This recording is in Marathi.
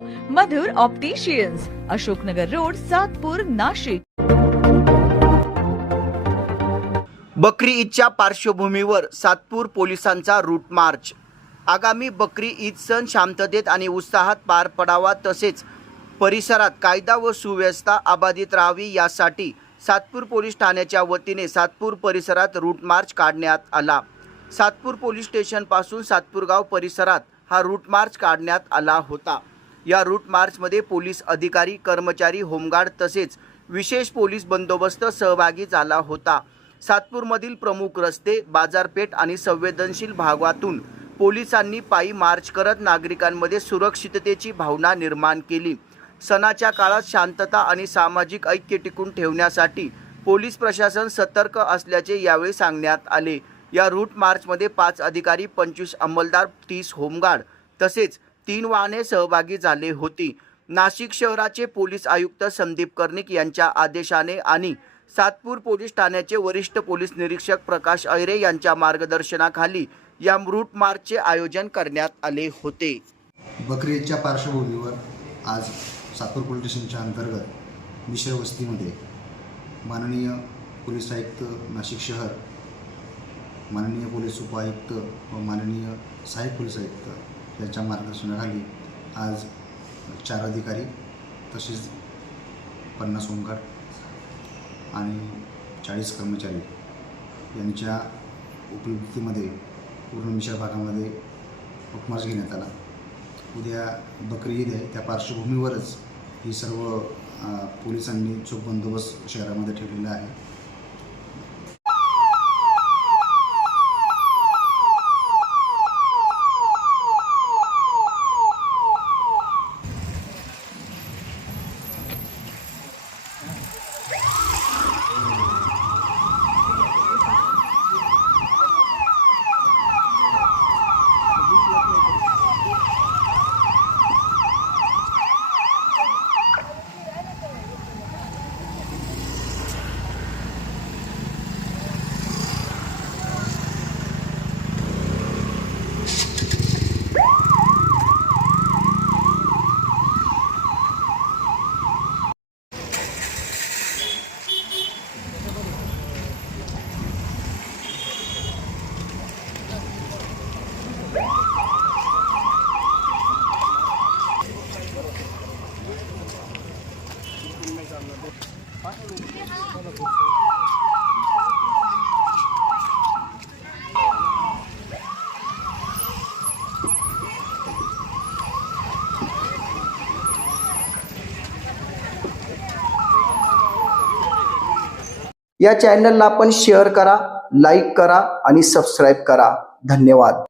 मधुर ऑप्टिशियन्स, अशोकनगर रोड, सातपूर, नाशिक। बकरी ईदच्या पार्श्वभूमीवर सातपूर पोलिसांचा रूट मार्च। आगामी बकरी ईद सण शांततेत आणि उत्साहात पार पडावा, तसेच परिसरात कायदा व सुव्यवस्था अबाधित राहावी यासाठी सातपूर पोलीस ठाण्याच्या वतीने सातपूर परिसरात रूट मार्च काढण्यात आला। सातपूर पोलीस स्टेशनपासून सातपूर गाव परिसरात हा रूट मार्च काढण्यात आला होता। या रूट मार्चमध्ये पोलीस अधिकारी, कर्मचारी, होमगार्ड तसेच विशेष पोलीस बंदोबस्त सहभागी झाला होता। सातपूरमधील प्रमुख रस्ते, बाजारपेठ आणि संवेदनशील भागातून पोलिसांनी पायी मार्च करत नागरिकांमध्ये सुरक्षिततेची भावना निर्माण केली। सणाच्या काळात शांतता आणि सामाजिक ऐक्य टिकून ठेवण्यासाठी पोलीस प्रशासन सतर्क असल्याचे यावेळी सांगण्यात आले। या रूट मार्चमध्ये 5 अधिकारी, 25 अंमलदार, 30 होमगार्ड तसेच 3 वाहने सहभागी झाले होती। नाशिक शहराचे पोलीस आयुक्त संदीप कर्णिक यांच्या आदेशाने आणि सातपूर पोलीस ठाण्याचे वरिष्ठ पोलीस निरीक्षक प्रकाश अहिरे यांच्या मार्गदर्शनाखाली या रूट मार्चचे आयोजन करण्यात आले होते। बकरी ईदच्या पार्श्वभूमीवर आज सातपूर पोलीस स्टेशनच्या अंतर्गत मिश्र वस्तीमध्ये माननीय पोलीस आयुक्त नाशिक शहर, माननीय पोलीस उपायुक्त व माननीय सहाय्यक पोलीस आयुक्त यांच्या मार्गदर्शनाखाली आज 4 अधिकारी तसेच 50 होमगार्ड आणि 40 कर्मचारी यांच्या उपस्थितीमध्ये पूर्ण मिश्र भागामध्ये रूट मार्च घेण्यात आला। उद्या बकरी ईद आहे, त्या पार्श्वभूमीवरच ही सर्व पोलिसांनी चोख बंदोबस्त शहरामध्ये ठेवलेला आहे। या चॅनलला आपण शेअर करा, लाईक करा आणि सबस्क्राईब करा। धन्यवाद।